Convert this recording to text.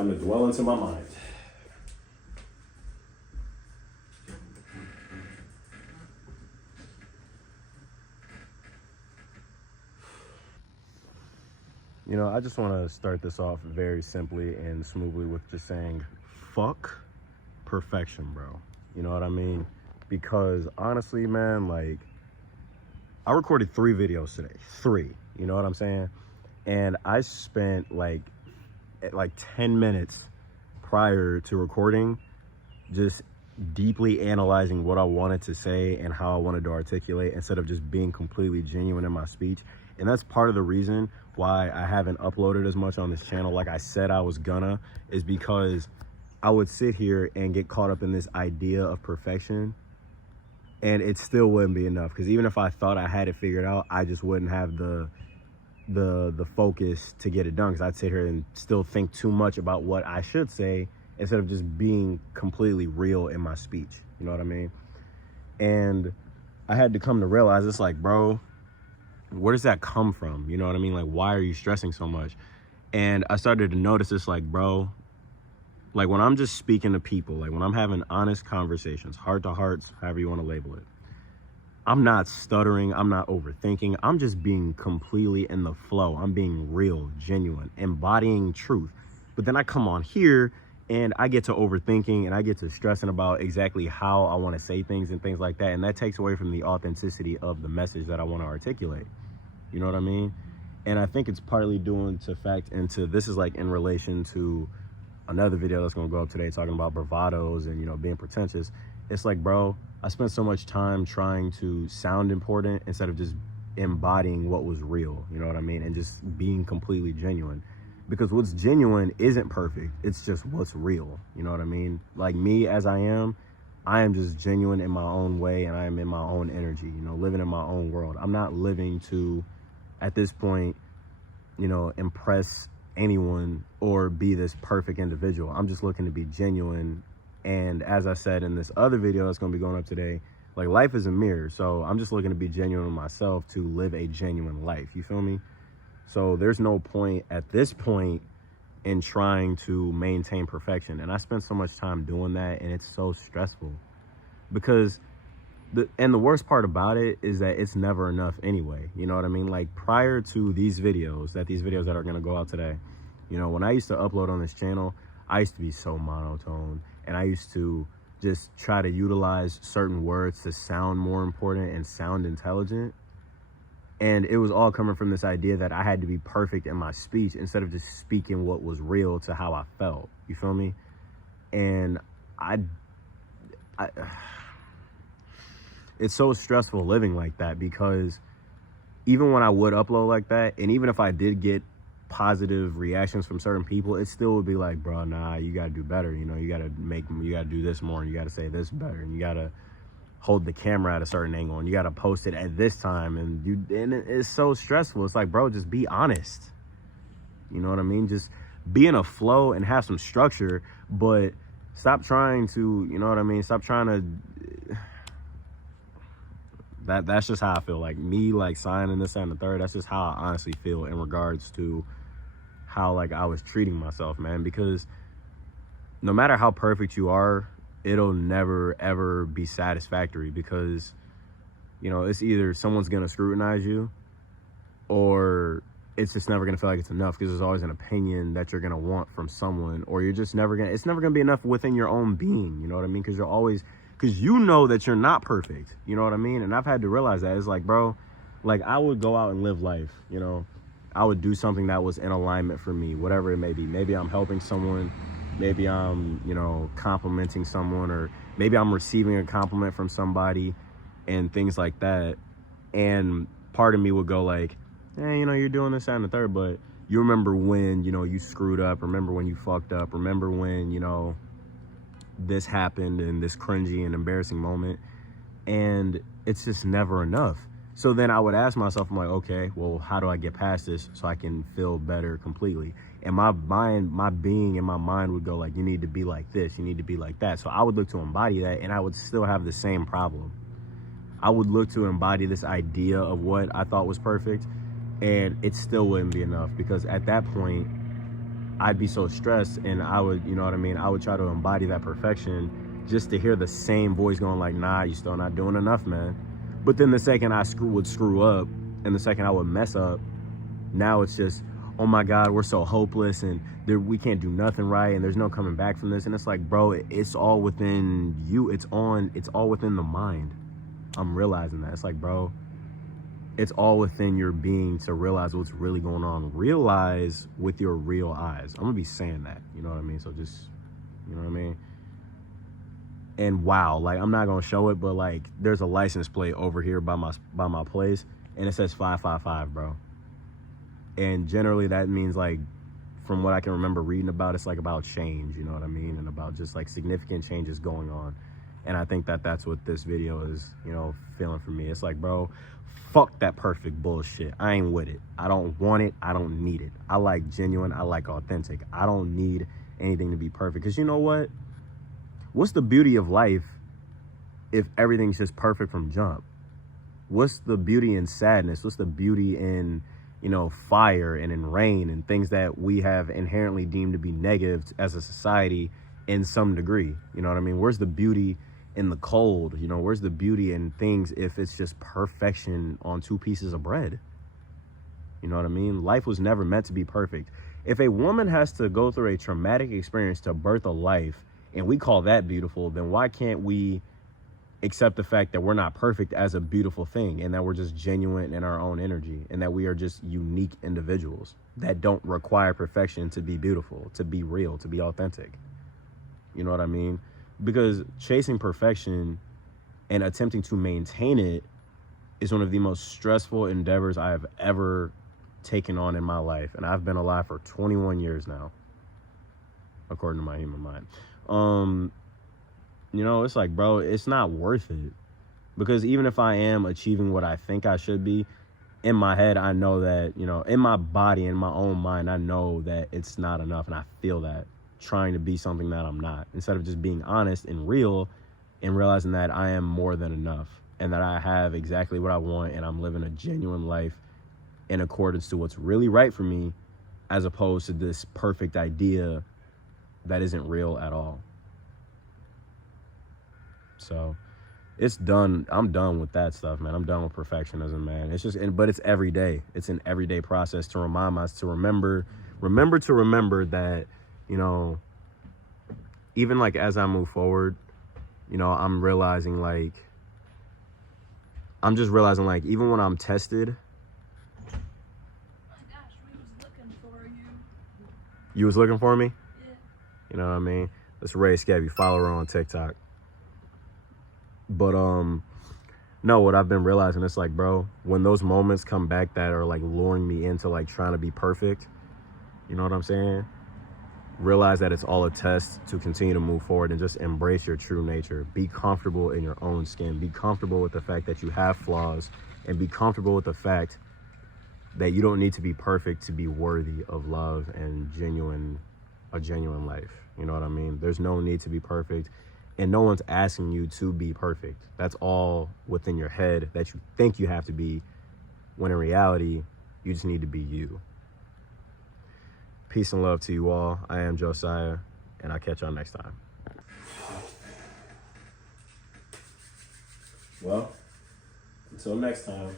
time to dwell into my mind. You know, I just want to start this off very simply and smoothly with just saying, fuck perfection, bro. You know what I mean? Because honestly, man, like, I recorded 3 videos today. 3, you know what I'm saying? And I spent like 10 minutes prior to recording just deeply analyzing what I wanted to say and how I wanted to articulate instead of just being completely genuine in my speech. And that's part of the reason why I haven't uploaded as much on this channel like I said I was gonna, is because I would sit here and get caught up in this idea of perfection, and it still wouldn't be enough. Because even if I thought I had it figured out, I just wouldn't have the focus to get it done, because I'd sit here and still think too much about what I should say instead of just being completely real in my speech. You know what I mean? And I had to come to realize, it's like, bro, where does that come from? You know what I mean? Like, why are you stressing so much? And I started to notice it's like, bro, like when I'm just speaking to people, like when I'm having honest conversations, heart to hearts, however you want to label it, I'm not stuttering, I'm not overthinking, I'm just being completely in the flow. I'm being real, genuine, embodying truth. But then I come on here and I get to overthinking and I get to stressing about exactly how I want to say things and things like that. And that takes away from the authenticity of the message that I want to articulate. You know what I mean? And I think it's partly due to fact into, this is like in relation to another video that's going to go up today talking about bravados and, you know, being pretentious. It's like, bro, I spent so much time trying to sound important instead of just embodying what was real. You know what I mean? And just being completely genuine. Because what's genuine isn't perfect. It's just what's real. You know what I mean? Like me as I am just genuine in my own way, and I am in my own energy, you know, living in my own world. I'm not living to, at this point, you know, impress anyone or be this perfect individual. I'm just looking to be genuine. And as I said in this other video that's going to be going up today, like, life is a mirror. So I'm just looking to be genuine with myself to live a genuine life. You feel me? So there's no point at this point in trying to maintain perfection. And I spent so much time doing that, and it's so stressful because the worst part about it is that it's never enough anyway. You know what I mean? Like, prior to these videos that are going to go out today, you know, when I used to upload on this channel, I used to be so monotone, and I used to just try to utilize certain words to sound more important and sound intelligent. And it was all coming from this idea that I had to be perfect in my speech instead of just speaking what was real to how I felt. You feel me? And it's so stressful living like that, because even when I would upload like that, and even if I did get positive reactions from certain people, it still would be like, bro, nah, you gotta do better. You know, you gotta do this more, and you gotta say this better, and you gotta hold the camera at a certain angle, and you got to post it at this time, and it's so stressful. It's like, bro, just be honest. You know what I mean? Just be in a flow and have some structure, but stop trying to, you know what I mean? Stop trying to, that's just how I feel. Like, me, like, signing this and the third, that's just how I honestly feel in regards to how, like, I was treating myself, man. Because no matter how perfect you are, it'll never ever be satisfactory, because, you know, it's either someone's gonna scrutinize you, or it's just never gonna feel like it's enough, because there's always an opinion that you're gonna want from someone, or you're just never gonna, it's never gonna be enough within your own being. You know what I mean? Because you know that you're not perfect. You know what I mean? And I've had to realize that. It's like, bro, like, I would go out and live life, you know, I would do something that was in alignment for me, whatever it may be. Maybe I'm helping someone, maybe I'm, you know, complimenting someone, or maybe I'm receiving a compliment from somebody and things like that. And part of me would go like, hey, you know, you're doing this, that, and the third, but you remember when, you know, you screwed up, remember when you fucked up, remember when, you know, this happened in this cringy and embarrassing moment. And it's just never enough. So then I would ask myself, I'm like, okay, well, how do I get past this so I can feel better completely? And my mind, my being in my mind would go like, you need to be like this, you need to be like that. So I would look to embody that, and I would still have the same problem. I would look to embody this idea of what I thought was perfect, and it still wouldn't be enough, because at that point, I'd be so stressed, and I would, you know what I mean, I would try to embody that perfection just to hear the same voice going like, nah, you still not doing enough, man. But then the second I would screw up, and the second I would mess up, now it's just, oh my God, we're so hopeless, and we can't do nothing right, and there's no coming back from this. And it's like, bro, it's all within you. It's all within the mind. I'm realizing that. It's like, bro, it's all within your being to realize what's really going on. Realize with your real eyes. I'm gonna be saying that, you know what I mean? So just, you know what I mean? And wow, like, I'm not gonna show it, but like, there's a license plate over here by my place, and it says 555, bro. And generally that means, like, from what I can remember reading about, it's like about change, you know what I mean? And about just like significant changes going on. And I think that that's what this video is, you know, feeling for me. It's like, bro, fuck that perfect bullshit. I ain't with it. I don't want it. I don't need it. I like genuine. I like authentic. I don't need anything to be perfect. Because you know what? What's the beauty of life if everything's just perfect from jump? What's the beauty in sadness? What's the beauty in, you know, fire and in rain and things that we have inherently deemed to be negative as a society in some degree? You know what I mean? Where's the beauty in the cold? You know, where's the beauty in things if it's just perfection on 2 pieces of bread? You know what I mean? Life was never meant to be perfect. If a woman has to go through a traumatic experience to birth a life, and we call that beautiful, then why can't we accept the fact that we're not perfect as a beautiful thing, and that we're just genuine in our own energy, and that we are just unique individuals that don't require perfection to be beautiful, to be real, to be authentic? You know what I mean? Because chasing perfection and attempting to maintain it is one of the most stressful endeavors I have ever taken on in my life. And I've been alive for 21 years now, according to my human mind. You know, it's like, bro, it's not worth it. Because even if I am achieving what I think I should be, in my head, I know that, you know, in my body, in my own mind, I know that it's not enough. And I feel that, trying to be something that I'm not, instead of just being honest and real and realizing that I am more than enough, and that I have exactly what I want, and I'm living a genuine life in accordance to what's really right for me, as opposed to this perfect idea that isn't real at all. So it's done. I'm done with that stuff, man. I'm done with perfectionism, man. It's just, but it's every day. It's an everyday process to remind us, to remember that, you know, even like as I move forward, you know, I'm just realizing like, even when I'm tested. My gosh, we was looking for you. You was looking for me? Yeah. You know what I mean? That's Ray Scabby. Follow her on TikTok. But no, what I've been realizing, it's like, bro, when those moments come back that are like luring me into like trying to be perfect, you know what I'm saying? Realize that it's all a test to continue to move forward, and just embrace your true nature. Be comfortable in your own skin. Be comfortable with the fact that you have flaws, and be comfortable with the fact that you don't need to be perfect to be worthy of love and a genuine life. You know what I mean? There's no need to be perfect, and no one's asking you to be perfect. That's all within your head that you think you have to be, when in reality, you just need to be you. Peace and love to you all. I am Josiah, and I'll catch y'all next time. Well, until next time.